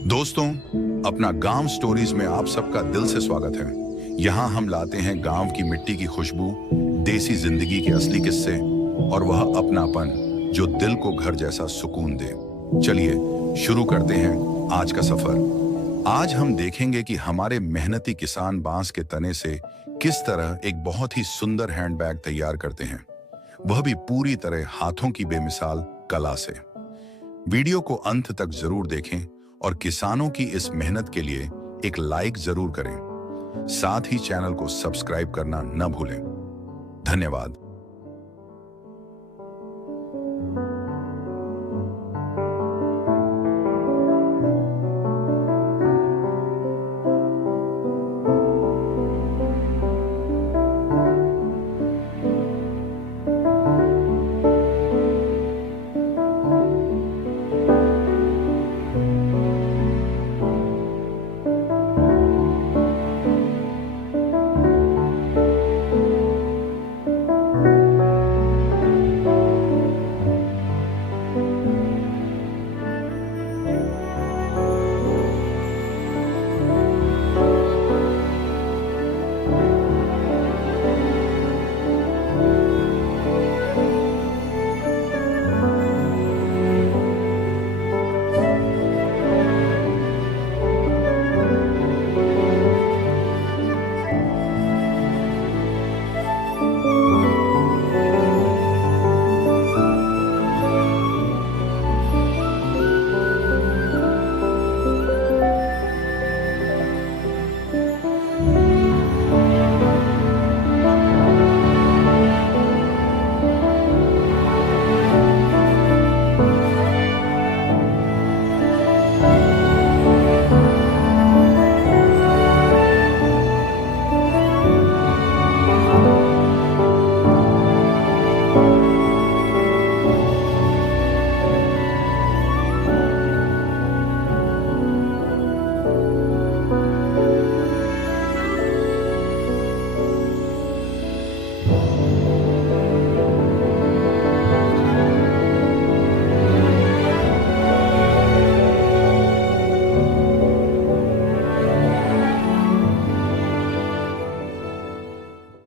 दोस्तों, अपना गांव स्टोरीज में आप सबका दिल से स्वागत है। यहाँ हम लाते हैं गांव की मिट्टी की खुशबू, देसी जिंदगी के असली किस्से और वह अपनापन जो दिल को घर जैसा सुकून दे। चलिए शुरू करते हैं आज का सफर। आज हम देखेंगे कि हमारे मेहनती किसान बांस के तने से किस तरह एक बहुत ही सुंदर हैंडबैग तैयार करते हैं, वह भी पूरी तरह हाथों की बेमिसाल कला से। वीडियो को अंत तक जरूर देखें और किसानों की इस मेहनत के लिए एक लाइक जरूर करें। साथ ही चैनल को सब्सक्राइब करना न भूलें। धन्यवाद।